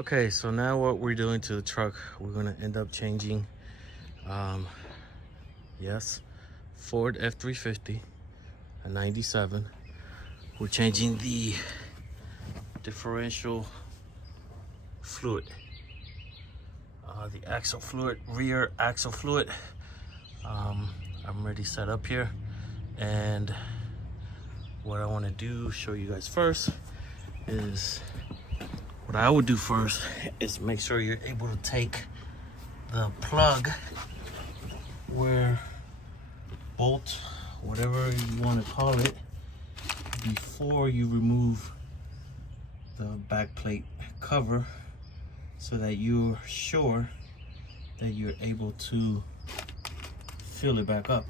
Okay, so now what we're doing to the truck, we're gonna end up changing, yes, Ford F350, a 97. We're changing the differential fluid, the axle fluid, rear axle fluid. I'm already set up here, and what I want to do, show you guys first, is what I would do first is make sure you're able to take the plug, where bolt, whatever you want to call it, before you remove the back plate cover, so that you're sure that you're able to fill it back up.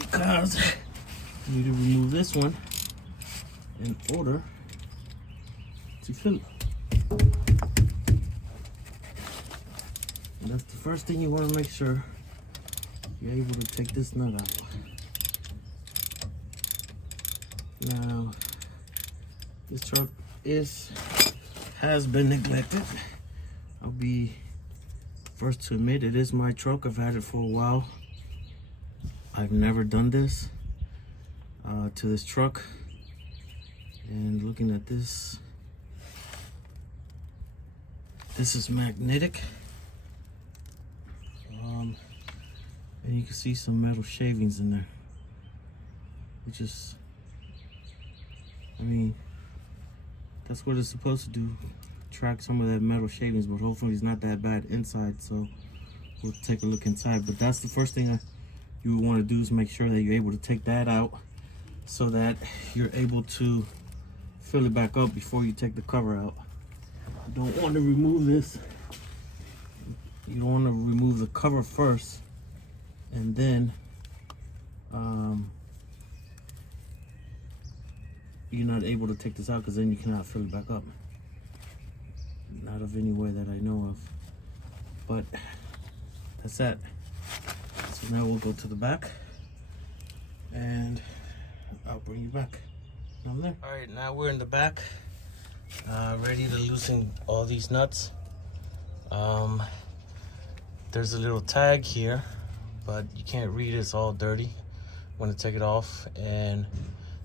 Because you need to remove this one in order to fill it. And that's the first thing you want to make sure you're able to take this nut out. Now, this truck has been neglected. I'll be first to admit, it is my truck. I've had it for a while. I've never done this to this truck. And looking at this, this is magnetic. And you can see some metal shavings in there, which is, I mean, that's what it's supposed to do, track some of that metal shavings, but hopefully it's not that bad inside, so we'll take a look inside. But that's the first thing you want to do, is make sure that you're able to take that out so that you're able to fill it back up before you take the cover out. You don't want to remove this. You don't want to remove the cover first, and then you're not able to take this out, because then you cannot fill it back up. Not of any way that I know of. But that's that. So now we'll go to the back, and I'll bring you back. I'm there. All right, now we're in the back, ready to loosen all these nuts. There's a little tag here, but you can't read it, it's all dirty. I'm gonna take it off, and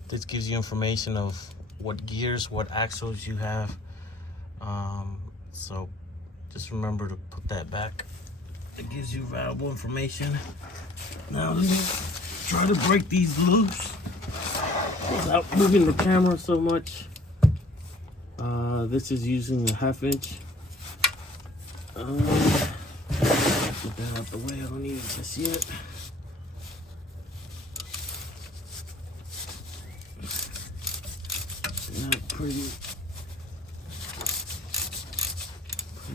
this gives you information of what gears, what axles you have. So just remember to put that back. It gives you valuable information. Now let me try to break these loose without moving the camera so much. This is using a 1/2 inch. Get that out the way, I don't need it just yet. Not pretty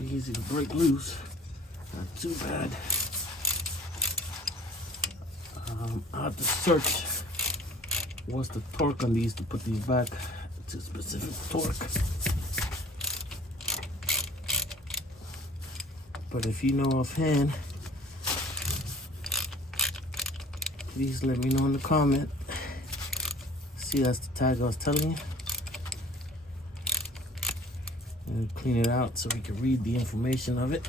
easy to break loose. Not too bad. I'll have to search what's the torque on these to put these back to specific torque. But if you know offhand, please let me know in the comment. See, that's the tag I was telling you. And clean it out so we can read the information of it.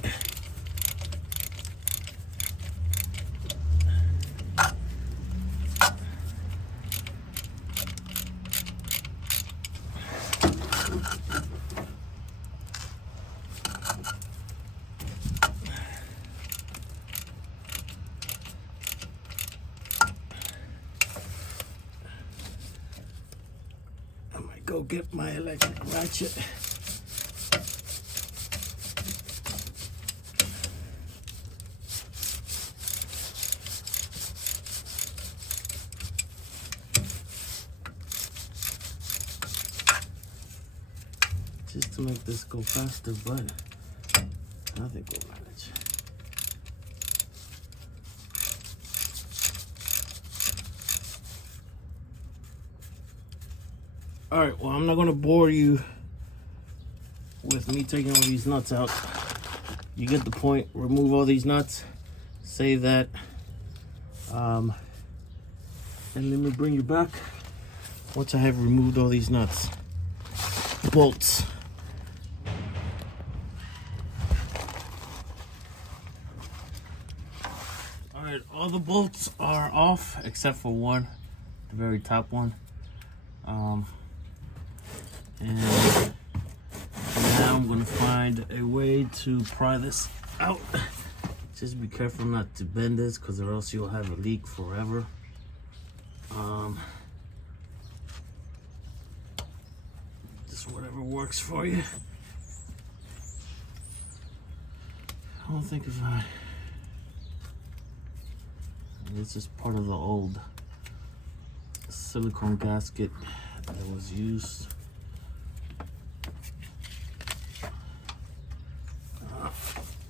I might go get my electric ratchet. Just to make this go faster, but I think we'll manage. All right, well, I'm not gonna bore you with me taking all these nuts out. You get the point. Remove all these nuts, save that, and let me bring you back once I have removed all these nuts. Bolts. All the bolts are off except for one, the very top one. And now I'm gonna find a way to pry this out. Just be careful not to bend this, because or else you'll have a leak forever. Just whatever works for you. I don't think if I... This is part of the old silicone gasket that was used.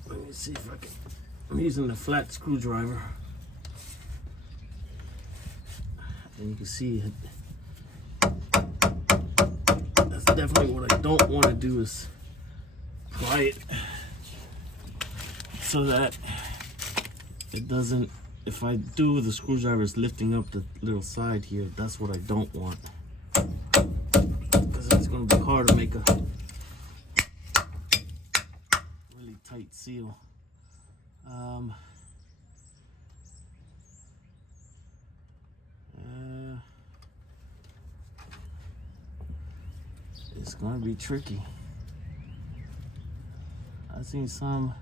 Let me see if I can... I'm using the flat screwdriver. And you can see it. That's definitely what I don't want to do, is pry it so that it doesn't... If I do, the screwdriver is lifting up the little side here. That's what I don't want, because it's going to be hard to make a really tight seal. It's going to be tricky. I've seen some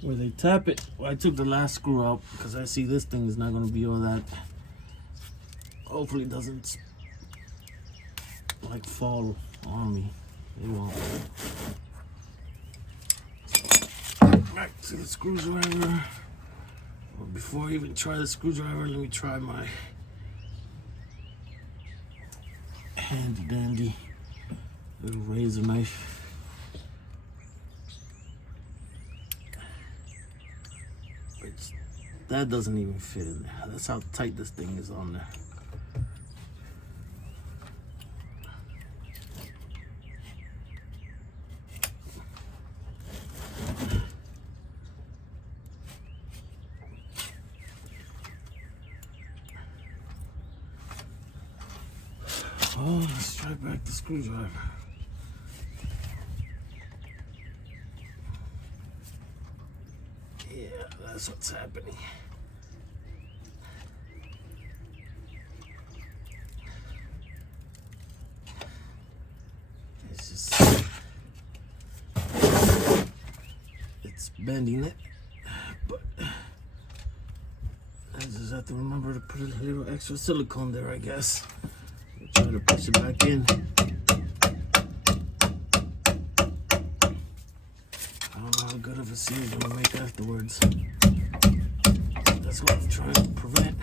where they tap it. Well, I took the last screw out because I see this thing is not going to be all that. Hopefully it doesn't like fall on me. It won't. Back to the screwdriver. Well, before I even try the screwdriver, let me try my handy dandy little razor knife. That doesn't even fit in there. That's how tight this thing is on there. Oh, let's try back the screwdriver. Yeah, that's what's happening. It's bending it, but I just have to remember to put a little extra silicone there, I guess. Try to push it back in. I don't know how good of a seal I'm gonna make afterwards. That's what I'm trying to prevent.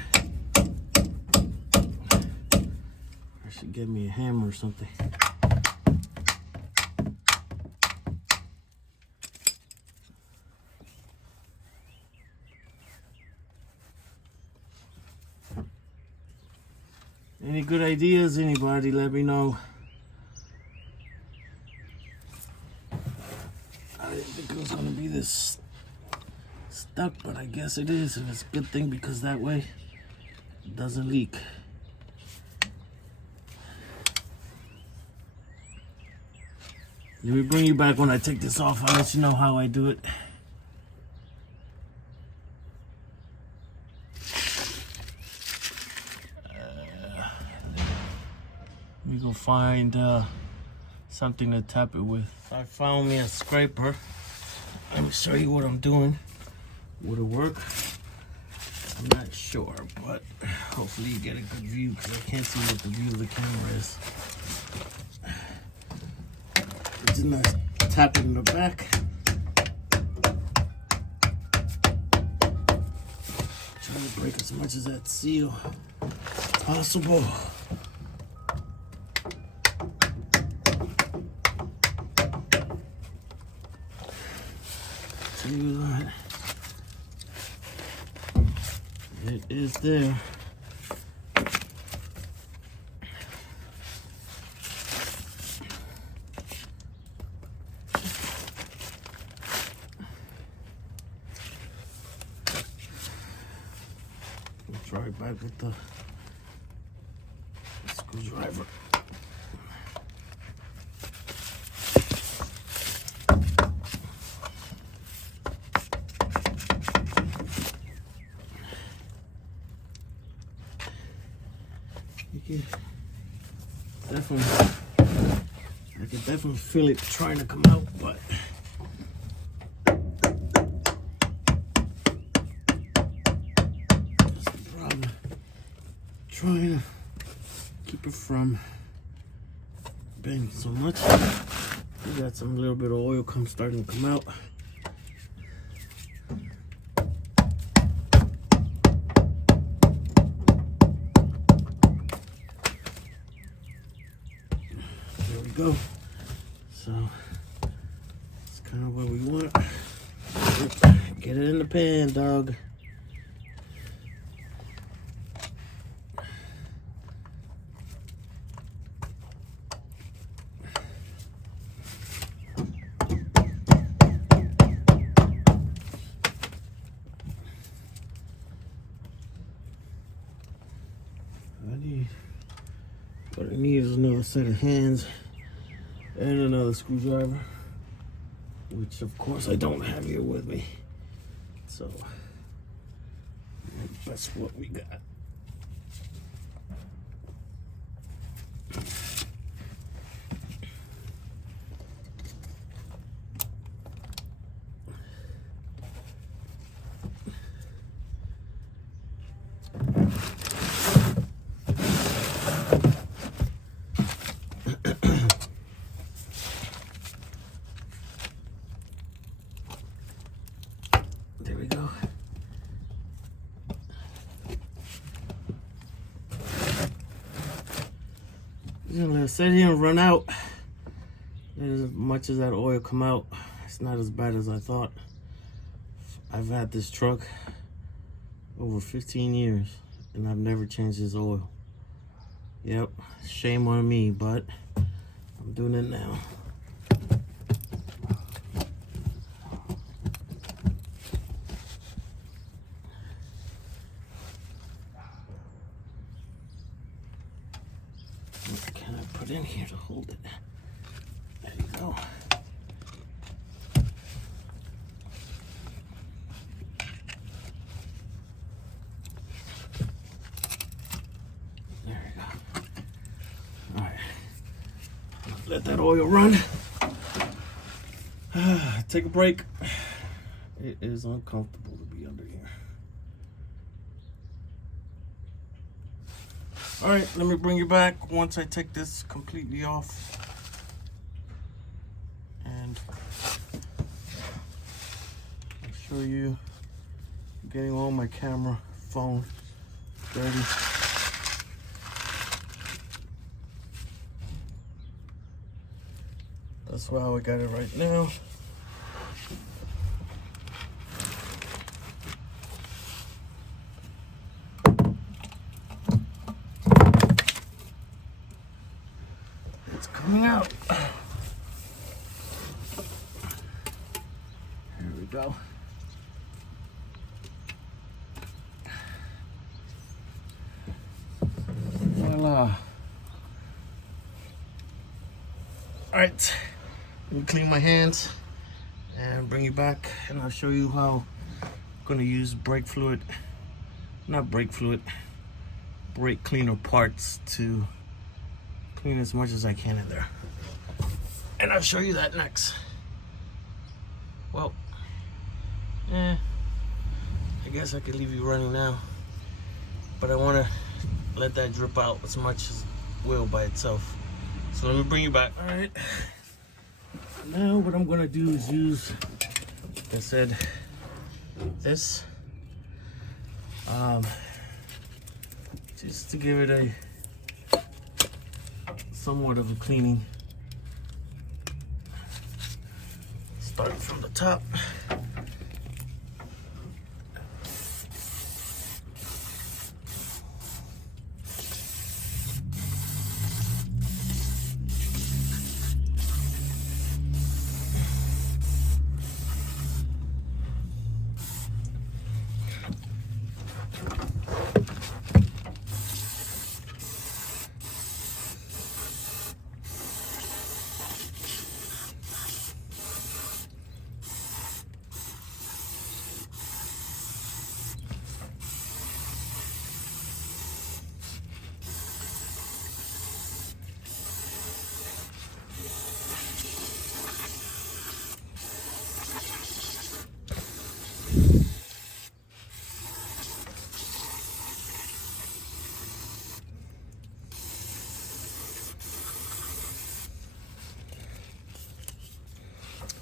I should get me a hammer or something. Any good ideas, anybody, let me know. I didn't think it was going to be this stuck, but I guess it is, and it's a good thing because that way it doesn't leak. Let me bring you back when I take this off. I'll let you know how I do it. We go find something to tap it with. I found me a scraper. Let me show you what I'm doing. Would it work? I'm not sure, but hopefully you get a good view, because I can't see what the view of the camera is. Just nice tap it in the back. Trying to break as much of that seal as possible. It is there. We'll try it back with the screwdriver. can definitely feel it trying to come out, but that's the problem. Trying to keep it from bending so much. We got some little bit of oil starting to come out. There we go. So it's kind of what we want. Get it in the pan, dog. What I need is another set of hands and another screwdriver, which of course I don't have here with me. So that's what we got. There we go. Like I said, it didn't run out. As much as that oil come out, it's not as bad as I thought. I've had this truck over 15 years and I've never changed this oil. Yep, shame on me, but I'm doing it now. What can I put in here to hold it? There you go. There we go. All right. Let that oil run. Take a break. It is uncomfortable to be under here. All right, let me bring you back once I take this completely off. And I'll show you getting all my camera, phone ready. That's how I got it right now. It's coming out. Here we go. Voila. All right. Let me clean my hands and bring you back, and I'll show you how I'm gonna use brake fluid, not brake fluid, brake cleaner parts to clean as much as I can in there. And I'll show you that next. Well, I guess I could leave you running now, but I wanna let that drip out as much as it will by itself. So let me bring you back. All right. Now what I'm gonna do is use, like I said, this, just to give it a somewhat of a cleaning. Starting from the top.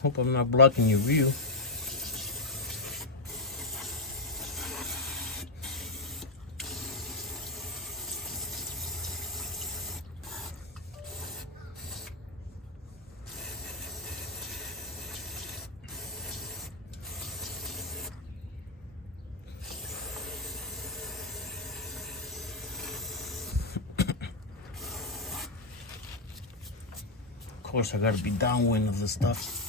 Hope I'm not blocking your view. Of course, I gotta be downwind of this stuff.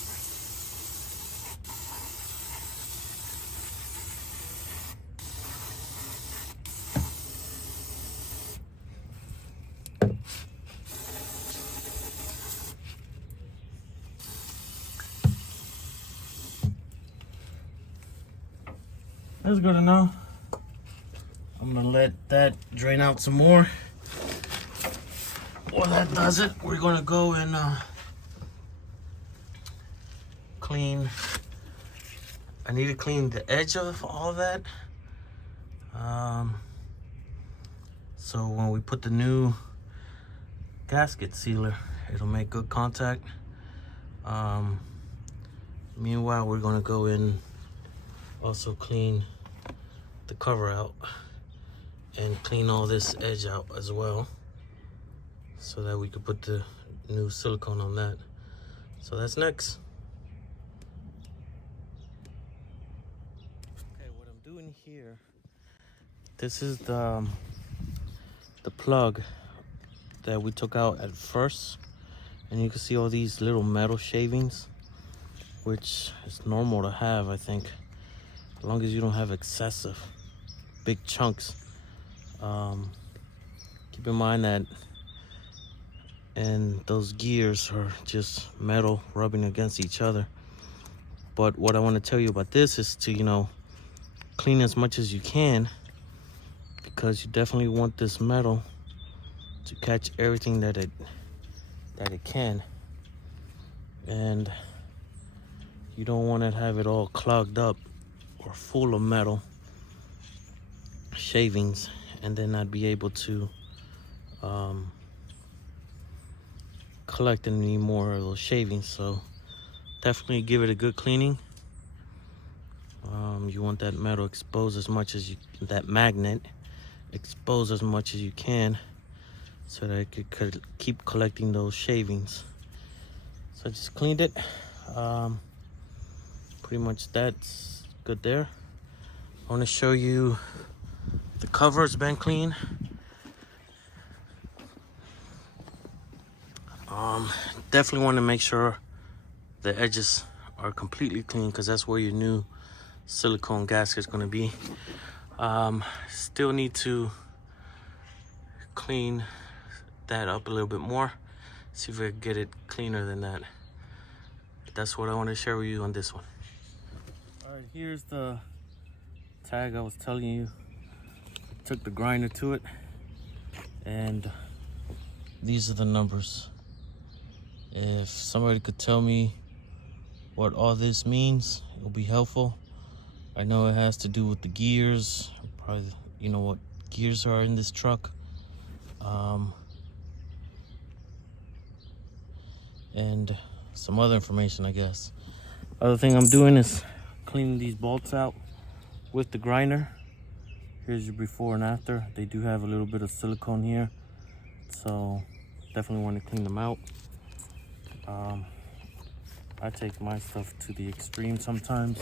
That's good enough. I'm gonna let that drain out some more. While that does it, we're gonna go and clean. I need to clean the edge of all that. So when we put the new gasket sealer, it'll make good contact. Meanwhile, we're gonna go in, also clean the cover out and clean all this edge out as well, so that we could put the new silicone on that. So that's next. Okay, what I'm doing here, this is the plug that we took out at first, and you can see all these little metal shavings, which is normal to have, I think, as long as you don't have excessive big chunks. Keep in mind that, and those gears are just metal rubbing against each other. But what I want to tell you about this is to, you know, clean as much as you can, because you definitely want this metal to catch everything that it can, and you don't want to have it all clogged up or full of metal shavings and then not be able to collect any more of those shavings. So definitely give it a good cleaning. You want that metal exposed as much as that magnet exposed as much as you can, so that it could keep collecting those shavings. So I just cleaned it. Pretty much that's good there. I want to show you the cover's been clean. Definitely want to make sure the edges are completely clean, because that's where your new silicone gasket is going to be. Still need to clean that up a little bit more, see if I can get it cleaner than that. That's what I want to share with you on this one. All right, here's the tag I was telling you. Took the grinder to it, and these are the numbers. If somebody could tell me what all this means, it will be helpful. I know it has to do with the gears, probably, you know, what gears are in this truck, and some other information, I guess. Other thing I'm doing is cleaning these bolts out with the grinder. Here's your before and after. They do have a little bit of silicone here, so definitely want to clean them out. I take my stuff to the extreme sometimes,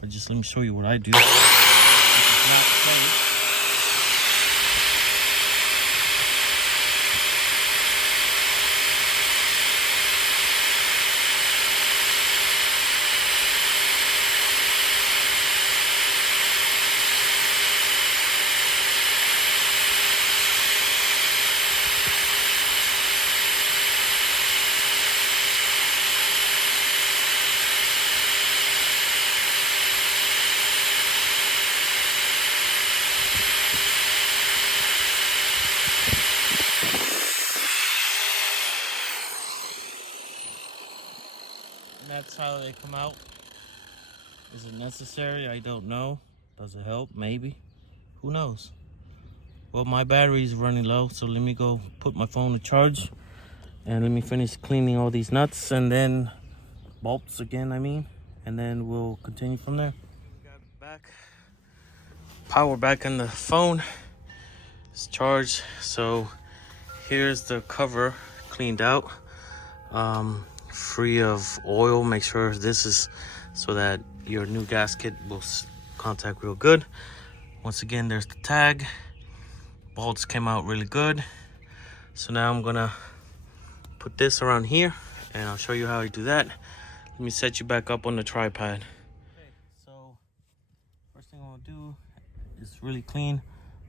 but just let me show you what I do. And that's how they come out. Is it necessary? I don't know. Does it help? Maybe. Who knows? Well, my battery is running low, so let me go put my phone to charge. And let me finish cleaning all these nuts and then bolts again, I mean. And then we'll continue from there. We got back. Power back on the phone. It's charged. So here's the cover cleaned out. Free of oil. Make sure this is so that your new gasket will contact real good. Once again, there's the tag. Bolts came out really good. So now I'm gonna put this around here and I'll show you how I do that. Let me set you back up on the tripod. Okay, so first thing I'm gonna do is really clean.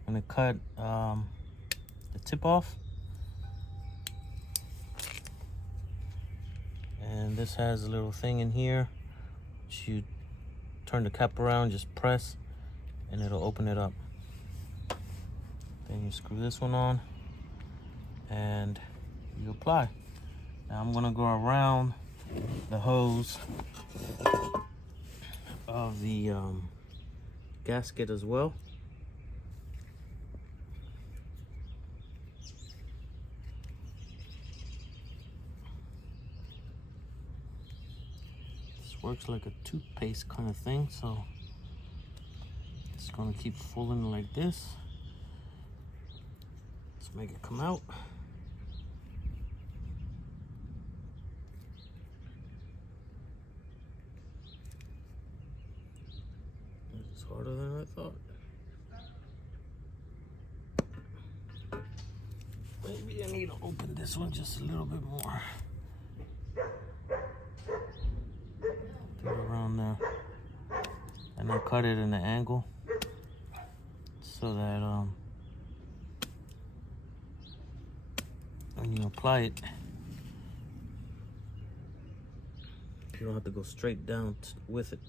I'm gonna cut the tip off. And this has a little thing in here. You turn the cap around, just press, and it'll open it up. Then you screw this one on, and you apply. Now I'm gonna go around the hose of the gasket as well. This works like a toothpaste kind of thing, so it's gonna keep pulling like this. Let's make it come out. It's harder than I thought. Maybe I need to open this one just a little bit more. Get it around there. And then cut it in an angle so that when you apply it, you don't have to go straight down with it.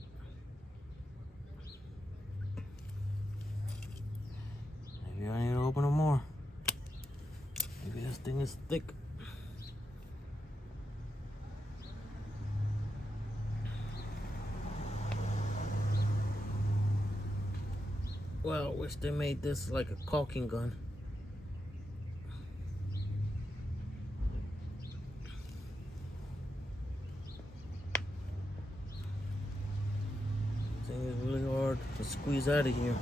Maybe I need to open it more. Maybe this thing is thick. Well, I wish they made this like a caulking gun. This thing is really hard to squeeze out of here.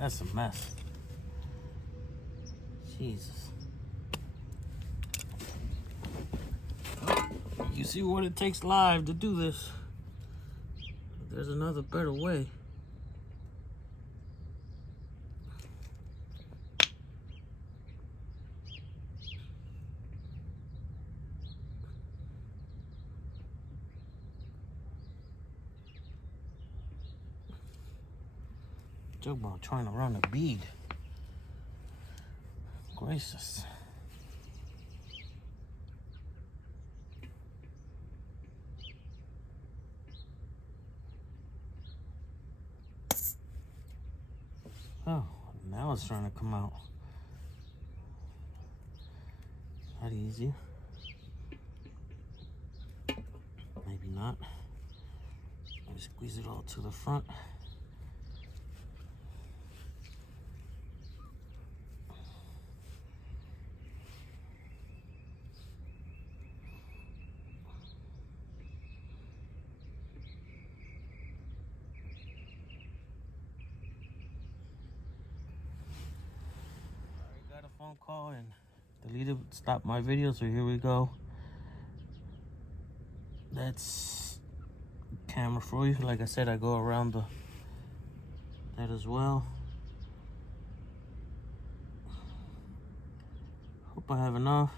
That's a mess. Jesus. You see what it takes live to do this. There's another better way. Joke about trying to run a bead. Gracious. Oh, now it's trying to come out. Not easy. Maybe not. Let me squeeze it all to the front. Phone call and deleted, stopped my video, so here we go. That's camera for you. Like I said, I go around that as well. Hope I have enough,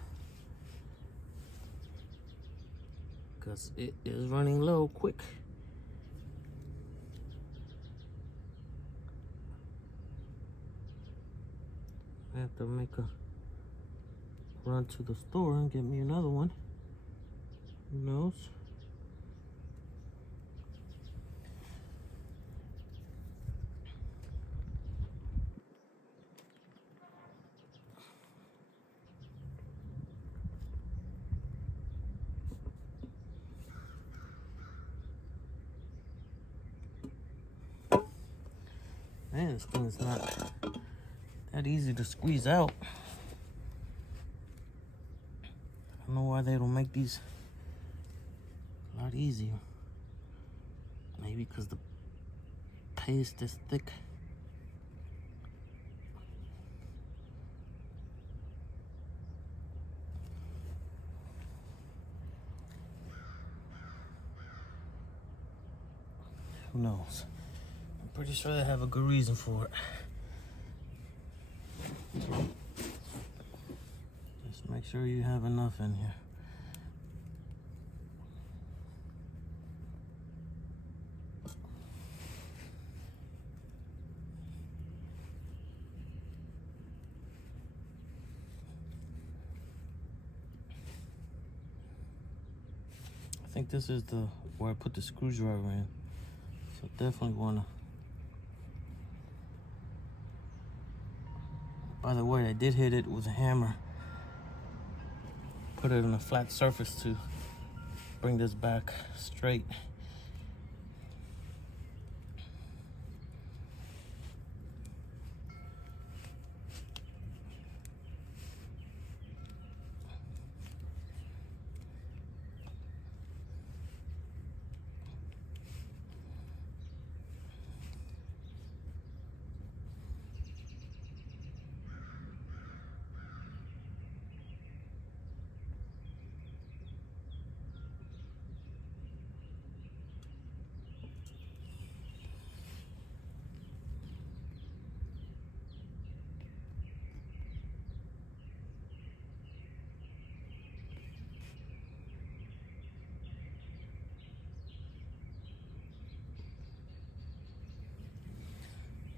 because it is running low quick. I have to make a run to the store and get me another one. Who knows? This thing is not that easy to squeeze out. I don't know why they don't make these a lot easier. Maybe because the paste is thick. Who knows? I'm pretty sure they have a good reason for it. Just make sure you have enough in here. I think this is the where I put the screwdriver in. So definitely wanna. By the way, I did hit it with a hammer. Put it on a flat surface to bring this back straight.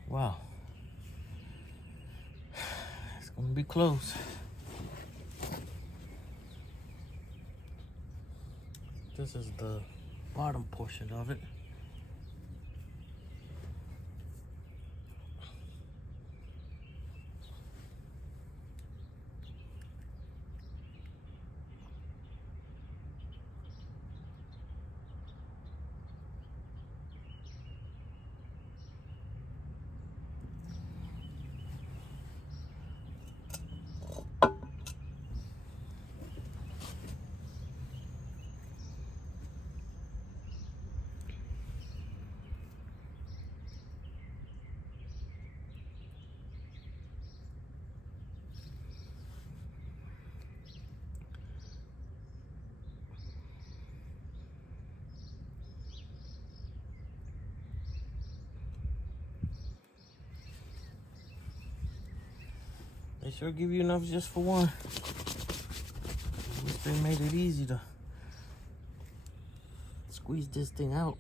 Wow. It's gonna be close. This is the bottom portion of it. They sure give you enough just for one. I wish they made it easy to squeeze this thing out.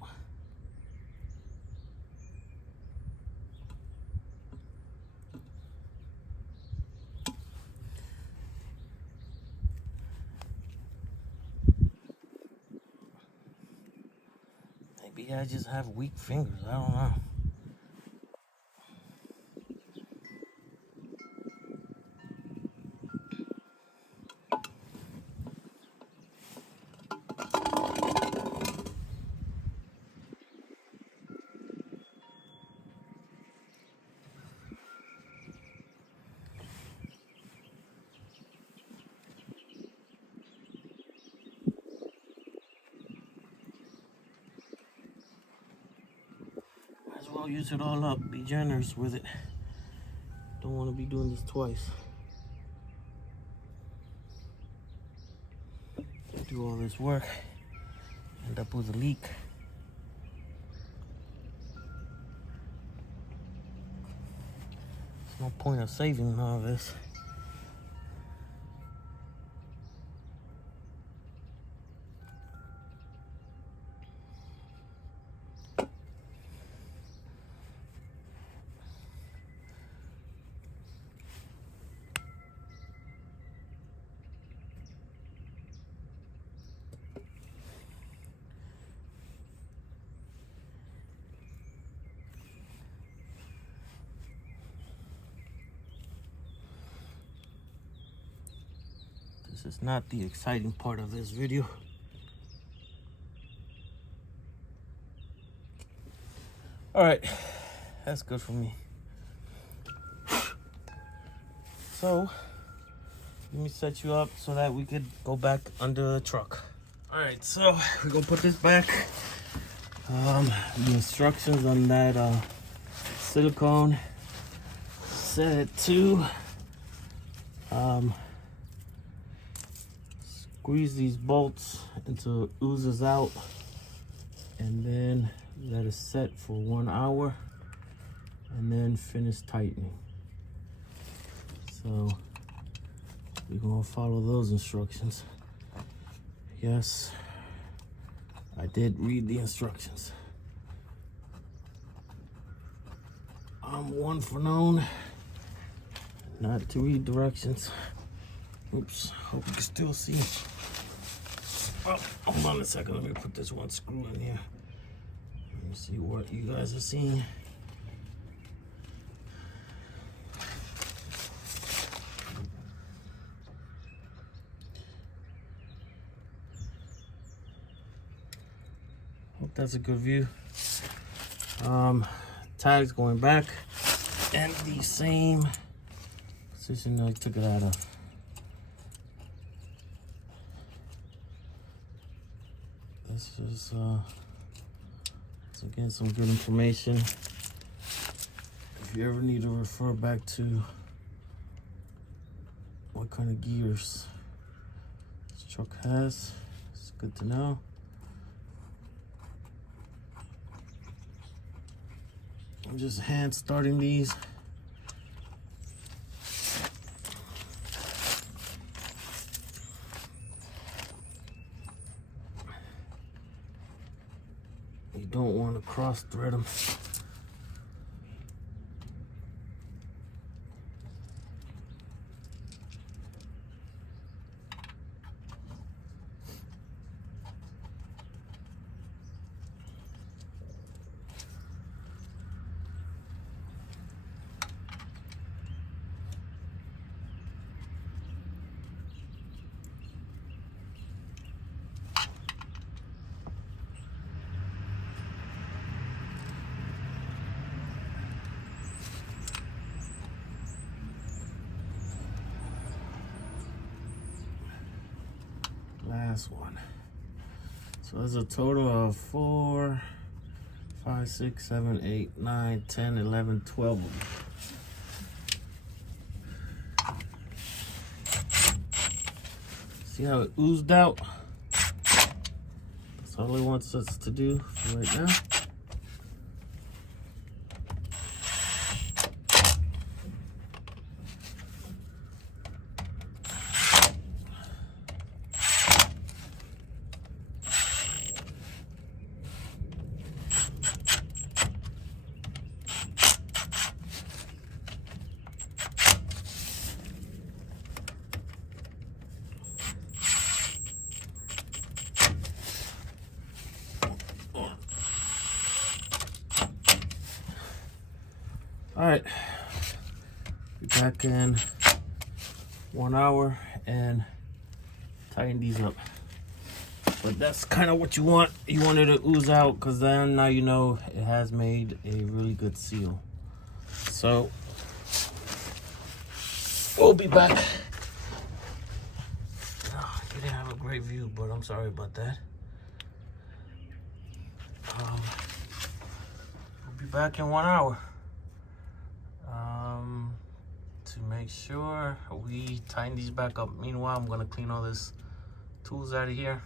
Maybe I just have weak fingers, I don't know. Might as well use it all up, be generous with it. Don't want to be doing this twice. Do all this work, end up with a leak. There's no point of saving all this. This is not the exciting part of this video. All right, that's good for me. So let me set you up so that we could go back under the truck. All right, so we're gonna put this back. The instructions on that silicone set it to squeeze these bolts until it oozes out, and then let it set for 1 hour, and then finish tightening. So we're gonna follow those instructions. Yes, I did read the instructions. I'm one for known not to read directions. Oops, hope you can still see. Oh, hold on a second, let me put this one screw in here. Let me see what you guys are seeing. Hope that's a good view. Tags going back and the same position I took it out of. This is again some good information. If you ever need to refer back to what kind of gears this truck has, it's good to know. I'm just hand starting these. You don't want to cross thread them. Last one. So there's a total of 4, 5, 6, 7, 8, 9, 10, 11, 12 of them. See how it oozed out? That's all it wants us to do for right now. All right, be back in 1 hour and tighten these up. But that's kind of what you want. You want it to ooze out, because then now you know it has made a really good seal. So we'll be back. Oh, you didn't have a great view, but I'm sorry about that. We'll be back in 1 hour. To make sure we tighten these back up. Meanwhile, I'm gonna clean all this tools out of here,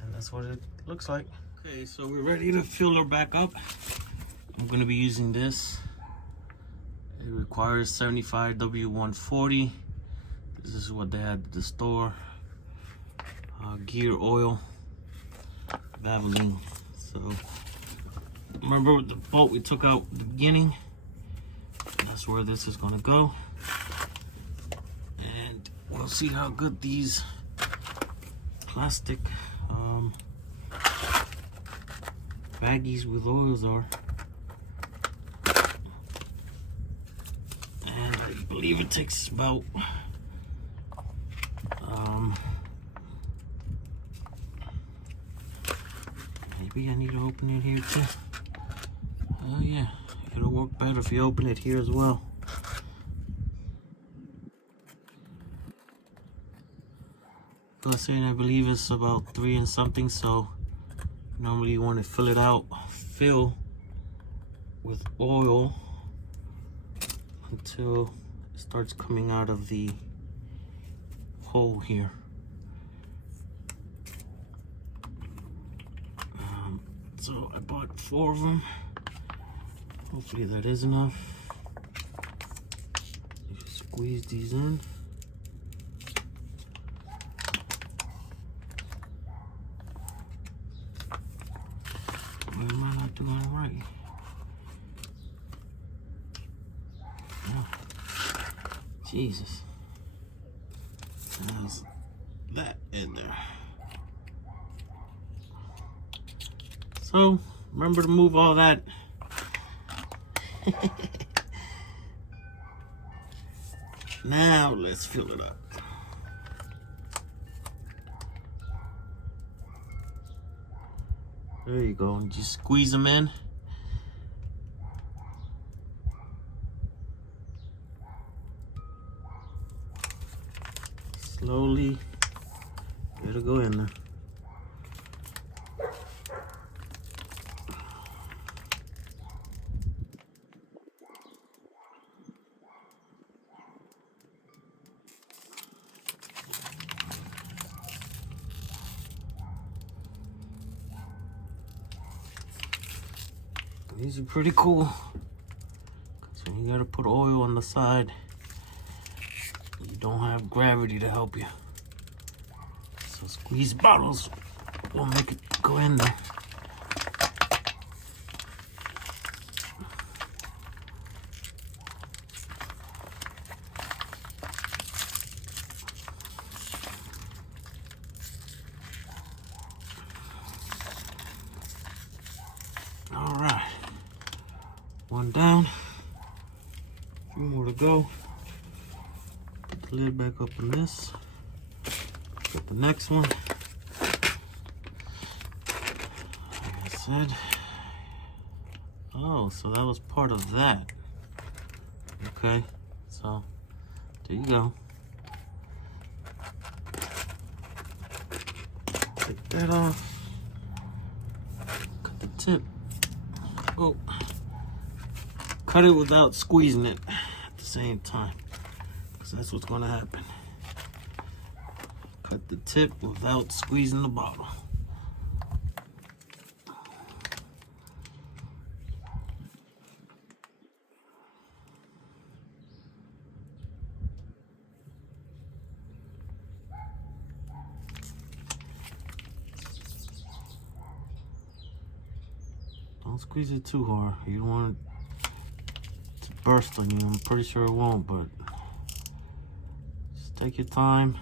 and that's what it looks like. Okay, so we're ready to fill her back up. I'm gonna be using this. It requires 75 W140. This is what they had at the store. Gear oil, Vaseline. So remember the bolt we took out at the beginning? That's where this is gonna go, and we'll see how good these plastic baggies with oils are. And I believe it takes about maybe I need to open it here too. Oh yeah, it'll work better if you open it here as well. glycerin, I believe, is about 3 and something. So normally you want to fill with oil until it starts coming out of the hole here. So I bought 4 of them. Hopefully that is enough. Squeeze these in. Why am I not doing it right? Oh, Jesus. There's that in there. So remember to move all that. Now let's fill it up. There you go. And just squeeze them in. Slowly. It'll go in there. These are pretty cool, because when you gotta put oil on the side, you don't have gravity to help you. So squeeze bottles will make it go in there. All right. One down, 3 more to go. Put the lid back up on this. Get the next one. Like I said. Oh, so that was part of that. Okay, so there you go. Take that off. Cut the tip. Oh. Cut it without squeezing it at the same time, because that's what's going to happen. Cut the tip without squeezing the bottle. Don't squeeze it too hard. You don't want it burst on you. I'm pretty sure it won't, but just take your time,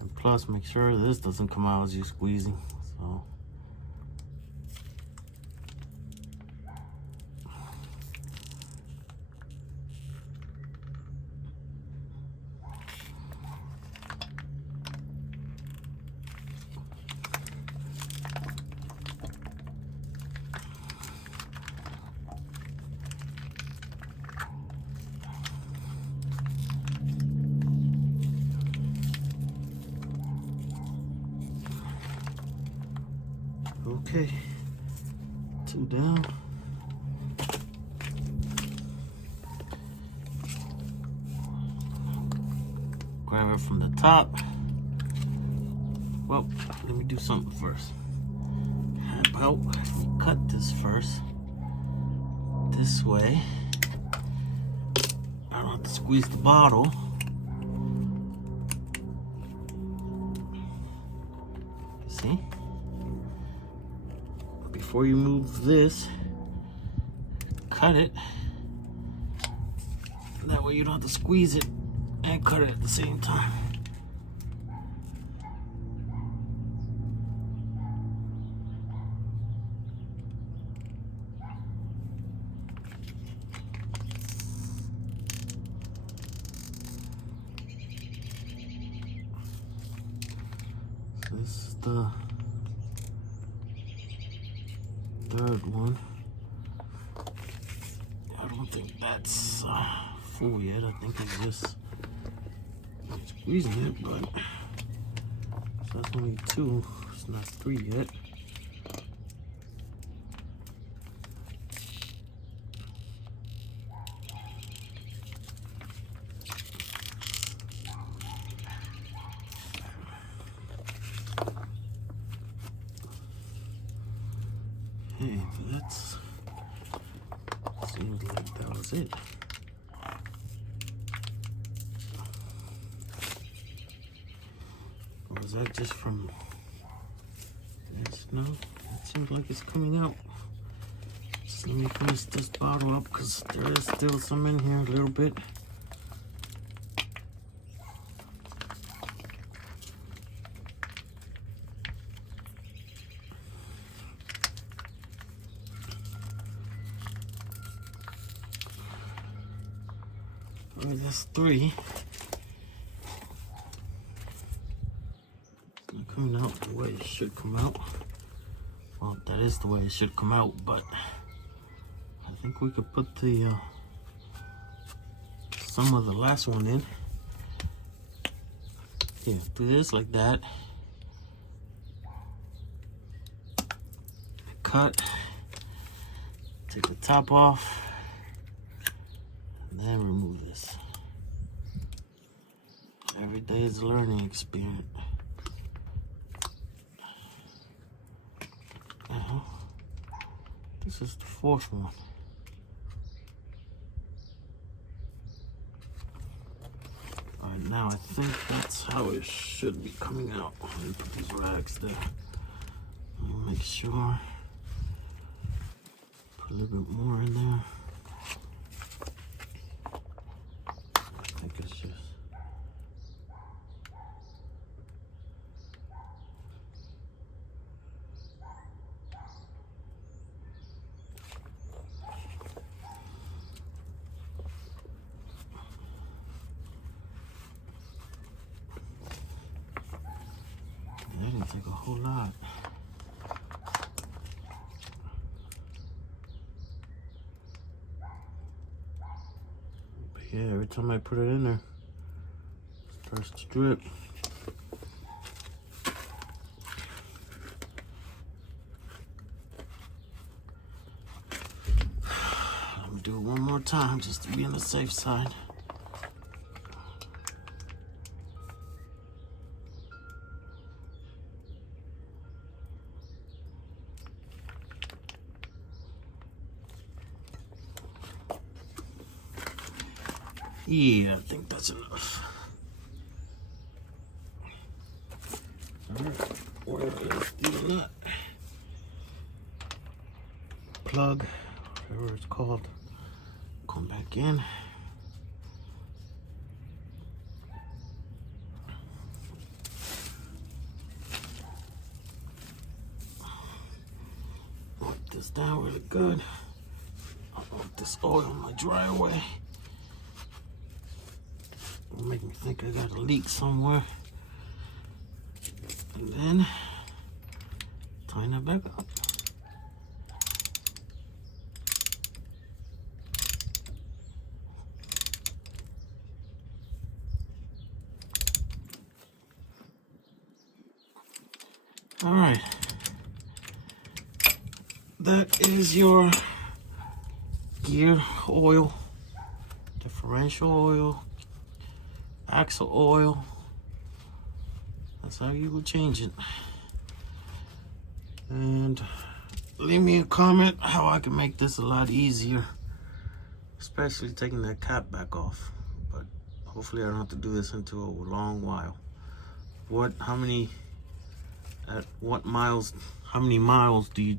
and plus make sure this doesn't come out as you're squeezing. So okay, 2 down. Grab it from the top. Well, let me do something first. How about we cut this first? This way. I don't have to squeeze the bottle. See? Before you move this, cut it. That way you don't have to squeeze it and cut it at the same time. So this is the 3rd one. I don't think that's full yet. I think it's just squeezing it, but So that's only 2, it's not 3 yet. Hey, that's seems like that was it. Or was that just from this? No, it seems like it's coming out. Just let me finish this bottle up because there is still some in here a little bit. Alright, that's 3. It's not coming out the way it should come out. Well, that is the way it should come out, but I think we could put the some of the last one in. Yeah, do this like that. Cut. Take the top off. And then remove this. Every day is a learning experience. This is the 4th one. Alright, now I think that's how it should be coming out. Let me put these rags there. Let me make sure. Put a little bit more in there. I think it's just... That didn't take a whole lot. But yeah, every time I put it in there, it starts to drip. Let me do it one more time just to be on the safe side. Yeah, I think that's enough. Alright, where is the nut? Plug, whatever it's called. Come back in. Wipe this down really good. I don't want this oil on my driveway. It'll make me think I got a leak somewhere. And then tighten it back up. All right, that is your gear oil, differential oil, axle oil. That's how you would change it. And leave me a comment how I can make this a lot easier, especially taking that cap back off. But hopefully I don't have to do this into a long while. How many miles do you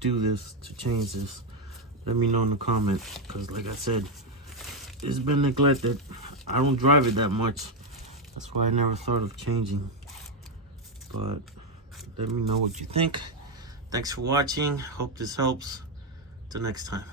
do this to change this? Let me know in the comments, because like I said, it's been neglected. I don't drive it that much. That's why I never thought of changing. But let me know what you think. Thanks for watching. Hope this helps. Till next time.